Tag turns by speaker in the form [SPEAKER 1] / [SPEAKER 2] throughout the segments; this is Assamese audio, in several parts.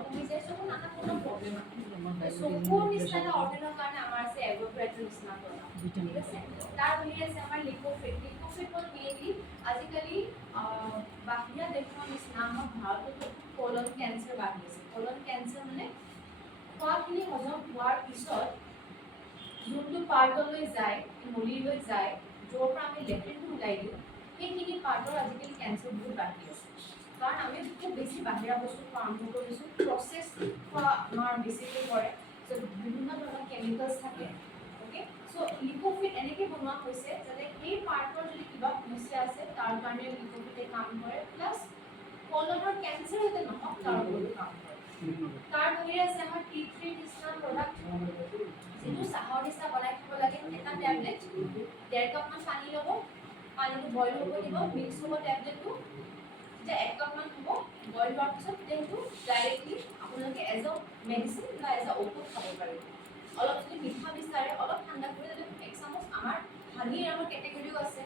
[SPEAKER 1] কমি যায় চকু নানা কোনো প্ৰব্লেম নহয় চকুৰ নিচিনা এটা অৰ্গেনৰ কাৰণে আমাৰ আছে এভোপ্ৰেটৰ নিচিনা প্ৰডাক্ট ঠিক আছে তাৰ বাহিৰে আছে আমাৰ লিকোফিট লিকোফিট হ'ল মেইনলি আজিকালি আহ, বাহিৰা দেশৰ নিচিনা আমাৰ ভাৰততো কলন কেঞ্চাৰ বাঢ়ি আছে কলন কেঞ্চাৰ মানে খোৱাখিনি হজম হোৱাৰ পিছত যোনটো পাৰ্টলৈ যায় নলীলৈ যায় য'ৰ পৰা আমি লেট্ৰিনটো ওলাই দিওঁ সেইখিনি পাৰ্টৰ আজিকালি কেঞ্চাৰ বহুত বাঢ়ি আছে কাৰণ আমি খুব বেছি বাহিৰা বস্তু খোৱা আৰম্ভ কৰিছোঁ। প্ৰচেছ খোৱা আমাৰ বেছিকৈ কৰে। চ' বিভিন্ন ধৰণৰ কেমিকেলছ থাকে। অ'কে চ' লিকোফিট এনেকৈ বনোৱা হৈছে যাতে সেই পাৰ্টৰ যদি কিবা সমস্যা আছে তাৰ কাৰণে লিকোফিটে কাম কৰে। প্লাছ কলনৰ কেঞ্চাৰ যাতে নহওক তাৰ ওপৰতো কাম কৰে। তাৰ বাহিৰে আছে আমাৰ টি থ্ৰী নিচিনা প্ৰডাক্ট যিটো চাহৰ নিচিনা বনাই খাব লাগে এটা টেবলেট ডেৰ কাপমান পানী ল'ব। পানীটো বইল হ'ব দিব মিক্স হ'ব টেবলেটটো হোৱাৰ পিছত তেতিয়া ডাইৰেক্টলি আপোনালোকে এজ অ মেডিচিন বা এজ অ ঔষধ খাব পাৰিব অলপ যদি মিঠা বিচাৰে, অলপ ঠাণ্ডা কৰি যাতে এক চামুচ আমাৰ হানিৰ আমাৰ কেটেগৰীও আছে।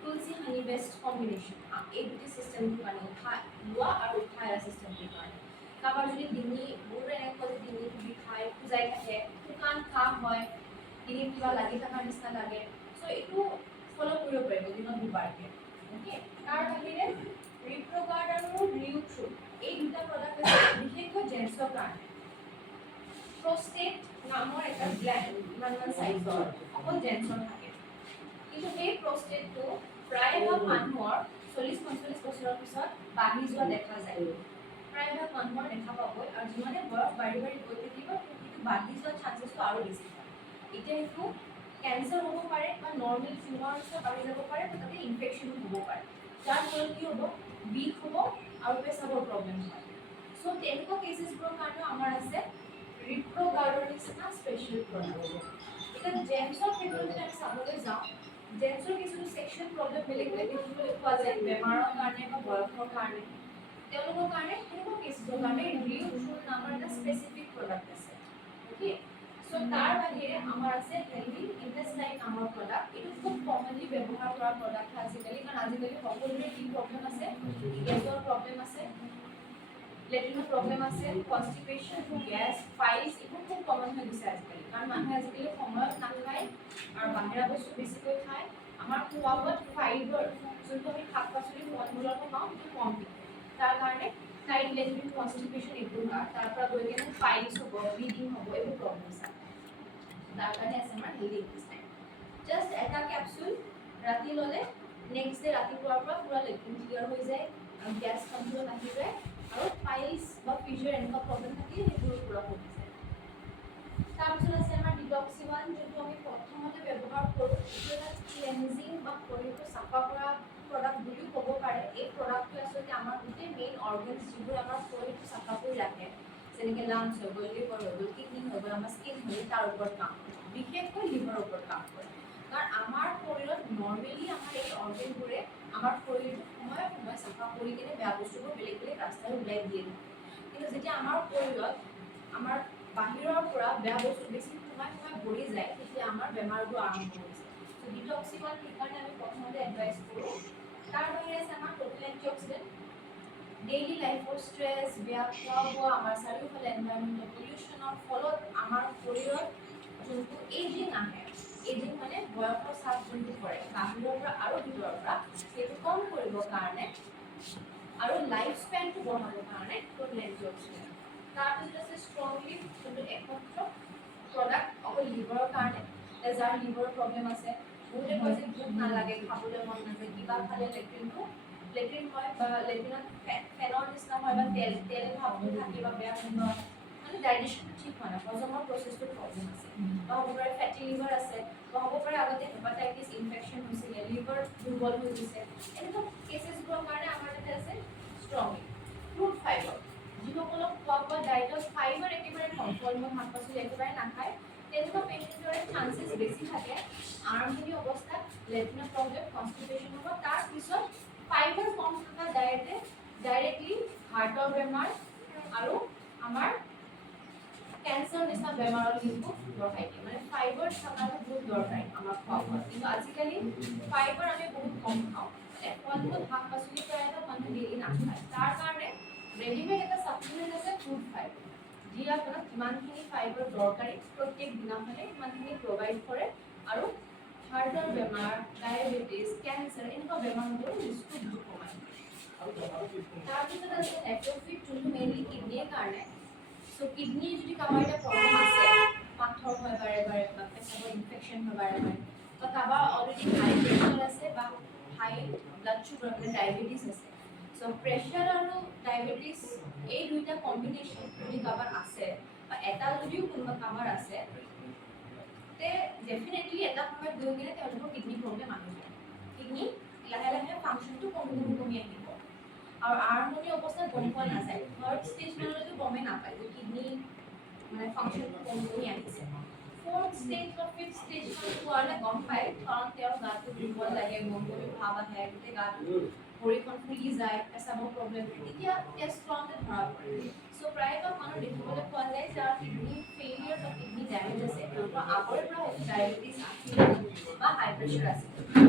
[SPEAKER 1] তুলসী হানি বেষ্ট কম্বিনেশ্যন এই দুটি চিষ্টেমটোৰ কাৰণে উঠা লোৱা আৰু উঠাই এৰা চিষ্টেমটোৰ কাৰণে। কাৰোবাৰ যদি ডিঙি, মোৰো এনেকুৱা যে ডিঙিটো বিষাই খোজাই থাকে, শুকান, কাহ হয়, ডিঙিত কিবা লাগি থকাৰ নিচিনা লাগে নামৰ এটা থাকে কিন্তু সেই প্ৰষ্টেটটো প্ৰায়ভাগ মানুহৰ চল্লিছ পঞ্চল্লিছ বছৰৰ পিছত বাঢ়ি যোৱা দেখা যায় প্ৰায়ভাগ মানুহৰ দেখা পাবই আৰু যিমানে বয়স বাঢ়ি বাঢ়ি গৈ থাকিব সেইটো বাঢ়ি যোৱা চান্সেছটো আৰু বেছি হয় এতিয়া সেইটো কেঞ্চাৰ হ'ব পাৰে বা নৰ্মেল টিউমাৰ নিচিনা বাঢ়ি যাব পাৰে বা তাতে ইনফেকশ্যনো হ'ব পাৰে যাৰ ফলত কি হ'ব বিষ হ'ব আৰু পেচাবৰ প্ৰব্লেম হয় চ' তেনেকুৱা কেচেছবোৰৰ কাৰণেও আমাৰ আছে ৰিপ্ৰ গাৰ্ডৰ নিচিনা স্পেচিয়েল প্ৰডাক্ট এতিয়া জেন্টছৰ ক্ষেত্ৰত যদি আমি চাবলৈ যাওঁ জেন্টছৰ কিছুমান ছেক্সুৱেল প্ৰব্লেম বেলেগ বেলেগ দেখিবলৈ পোৱা যায় বেমাৰৰ কাৰণে বা বয়সৰ কাৰণে তেওঁলোকৰ কাৰণে সেনেকুৱা কেছৰ কাৰণে থ্ৰুট নামৰ এটা স্পেচিফিক প্ৰডাক্ট আছে অ'কে চ' তাৰ বাহিৰে আমাৰ আছে হেল্ডি ইণ্টেষ্টাইন নামৰ প্ৰডাক্ট এইটো খুব কমনলি ব্যৱহাৰ কৰা প্ৰডাক্ট হয় আজিকালি কাৰণ আজিকালি সকলোৰে কি প্ৰব্লেম আছে গেছৰ প্ৰব্লেম আছে লেট্ৰিনৰ প্ৰব্লেম আছে কনষ্টিপেশ্যন গেছ পাইলছ এইবোৰ খুব কমন হৈ গৈছে আজিকালি। কাৰণ মানুহে আজিকালি সময়ত নাখায় আৰু বাহিৰা বস্তু বেছিকৈ খায়। আমাৰ খোৱা বোৱাত ফাইবাৰ যোনটো আমি শাক পাচলি ফল মূলৰ পৰা পাওঁ সেইটো কম তাৰ কাৰণে টাইট লেট্ৰিন কনষ্টিপেশ্যন এইবোৰ হয় তাৰ পৰা গৈ কিনে পাইলছ হ'ব ব্লিডিং হ'ব এইবোৰ প্ৰব্লেমছ আছে তাৰ কাৰণে আছে আমাৰ হেল্ডি ইণ্টেষ্টাইন জাষ্ট এটা কেপচুল ৰাতি ল'লে নেক্সট ডে ৰাতিপুৱাৰ পৰা পূৰা লেট্ৰিন ক্লিয়াৰ হৈ যায় গেছ কণ্ট্ৰলত আহি যায়। আৰু পাইলছ বা ফিজাৰ এনেকুৱা প্ৰব্লেম থাকিলে সেইবোৰো পূৰা কমি যায় তাৰপিছত আছে আমাৰ ডিটক্সিৱান যোনটো আমি প্ৰথমতে ব্যৱহাৰ কৰোঁ এইটো এটা ক্লেনজিং বা শৰীৰটো চাফা কৰা প্ৰডাক্ট বুলিও ক'ব পাৰে। এই প্ৰডাক্টটো আচলতে আমাৰ গোটেই মেইন অৰ্গেনছ যিবোৰ আমাৰ শৰীৰটো চাফা কৰি ৰাখে, যেনেকৈ লাংছ হৈ গ'ল লিভাৰ হৈ গ'ল কিডনি হৈ গ'ল, আমাৰ স্কিন হৈ গ'ল, তাৰ ওপৰত কাম কৰে। বিশেষকৈ লিভাৰৰ ওপৰত কাম কৰে। কাৰণ আমাৰ শৰীৰত নৰ্মেলি আমাৰ এই অৰ্গেনবোৰে আমাৰ শৰীৰটো সময়ে সময়ে চাফা কৰি কিনে বেয়া বস্তুবোৰ বেলেগ বেলেগ ৰাস্তালৈ ওলাই দিয়ে। কিন্তু যেতিয়া আমাৰ শৰীৰত আমাৰ বাহিৰৰ পৰা বেয়া বস্তু বেছি সোমাই সোমাই ভৰি যায় তেতিয়া আমাৰ বেমাৰবোৰ আৰম্ভ হৈছে চ' ডিটক্সিকন সেইকাৰণে আমি প্ৰথমতে এডভাইচ কৰোঁ তাৰ বাহিৰে আছে আমাৰ টোটেল এণ্টিঅক্সিডেণ্ট ডেইলি লাইফৰ ষ্ট্ৰেছ বেয়া খোৱা বোৱা আমাৰ চাৰিওফালে এনভাইৰমেণ্টেল পলিউশ্যনৰ ফলত আমাৰ শৰীৰত যোনটো এজিং আহে এজিং মানে বয়সৰ চাপ যোনটো পৰে, বাহিৰৰ পৰা আৰু ভিতৰৰ পৰা, সেইটো কম কৰিবৰ কাৰণে আৰু লাইফ স্পেনটো বঢ়াবৰ কাৰণে টোটেল এণ্টিঅক্সিডেণ্ট তাৰপিছত আছে ষ্ট্ৰং লিভ যোনটো একমাত্ৰ প্ৰডাক্ট অকল লিভাৰৰ কাৰণে যাৰ লিভাৰৰ প্ৰব্লেম আছে, বহুতে কয় যে ভোক নালাগে, খাবলৈ মন নাযায়, কিবা খালে লেট্ৰিনটো, লেট্ৰিন হয় বা লেট্ৰিনত ফেনৰ নিচিনা হয় বা তেল তেল ভাৱটো থাকে বা বেয়া গোন্ধ মানে ডাইজেশ্যনটো ঠিক হোৱা নাই। হজমৰ প্ৰচেছটোত প্ৰব্লেম আছে। বা হ'ব পাৰে ফেটি লিভাৰ আছে, বা হ'ব পাৰে আগতে হেপাটাইটিছ ইনফেকশ্যন হৈছিলে লিভাৰ দুৰ্বল হৈ গৈছে। এনেকুৱা কেচেছবোৰৰ কাৰণে আমাৰ তাতে আছে ষ্ট্ৰং ফ্ৰুট ফাইবাৰ যিসকলক খোৱা বোৱা ডায়েটত ফাইবাৰ একেবাৰে কম ফল মূল শাক পাচলি একেবাৰে নাখায়, তেনেকুৱা পেচেণ্টৰে চান্সেছ বেছি থাকে। আৰম্ভণি অৱস্থাত লেট্ৰিনৰ প্ৰব্লেম কনষ্টিপেশ্যন হ'ব। তাৰপিছত ফাইবাৰ কম থকা ডায়েটে ডাইৰেক্টলি হাৰ্টৰ বেমাৰ আৰু আমাৰ কেঞ্চাৰ নিচিনা বেমাৰৰ লিংকটো বঢ়াই দিয়ে। মানে ফাইবাৰ থকাটো বহুত দৰকাৰী আমাৰ খোৱা বোৱাত কিন্তু আজিকালি ফাইবাৰ আমি বহুত কম খাওঁ। মানে ফল মূল শাক পাচলি প্ৰায় এটা মানুহে ডেইলি নাখায়। তাৰ কাৰণে ৰেডিমেড এটা ছাপ্লিমেণ্ট আছে ফুড ফাইবাৰ যি আপোনাক কিমানখিনি ফাইবাৰ দৰকাৰী প্ৰত্যেক দিনাখনে সিমানখিনি প্ৰভাইড কৰে। আৰু হাৰ্টৰ বেমাৰ ডায়েবেটিছ কেঞ্চাৰ এনেকুৱা বেমাৰবোৰ ৰিস্কটো বহুত কমায় তাৰপিছত আছে এট্ৰফিক যোনটো মেইনলি কিডনীৰ কাৰণে। চ' কিডনীৰ যদি কাৰোবাৰ এটা প্ৰব্লেম আছে পাথৰ হয় বাৰে বাৰে বা পেচাবৰ ইনফেকশ্যন হয় বাৰে বাৰে বা কাৰোবাৰ অলৰেডি হাই প্ৰেছাৰ আছে বা হাই ব্লাড চুগাৰ মানে ডায়েবেটিছ আছে চ' প্ৰেছাৰ আৰু ডায়েবেটিছ এই দুইটা কম্বিনেশ্যন যদি কাৰোবাৰ আছে বা এটা যদিও কোনোবা কাৰোবাৰ আছে তে ডেফিনেটলি এটা সময়ত গৈ কিনে তেওঁলোকৰ কিডনী প্ৰব্লেম আহিব কিডনী লাহে লাহে ফাংচনটো কমি কমি কমি আহিব আৰু আৰম্ভণি অৱস্থাত গম পোৱা নাযায় থাৰ্ড ষ্টেজ মানলৈকে গমেই নাপায় যে কিডনী মানে ফাংচনটো কমি কমি আহিছে ফ'ৰ্থ ষ্টেজ বা ফিফ্থ ষ্টেজ মান পোৱালে গম পায় কাৰণ তেওঁৰ গাটো দুৰ্বল লাগে গম বমি ভাৱ আহে গোটেই গাটো ভৰিখন ফুলি যায় পেচাবৰ প্ৰব্লেম তেতিয়া টেষ্ট কৰাওঁতে ধৰা পৰে। চ' প্ৰায়ভাগ মানুহ দেখিবলৈ পোৱা যায় যাৰ কিডনী ফেইলিয়ৰ বা কিডনী ডেমেজ আছে। তেওঁলোকৰ আগৰে পৰা হয়তো ডায়েবেটিছ আছিল বা হাই প্ৰেছাৰ আছিল।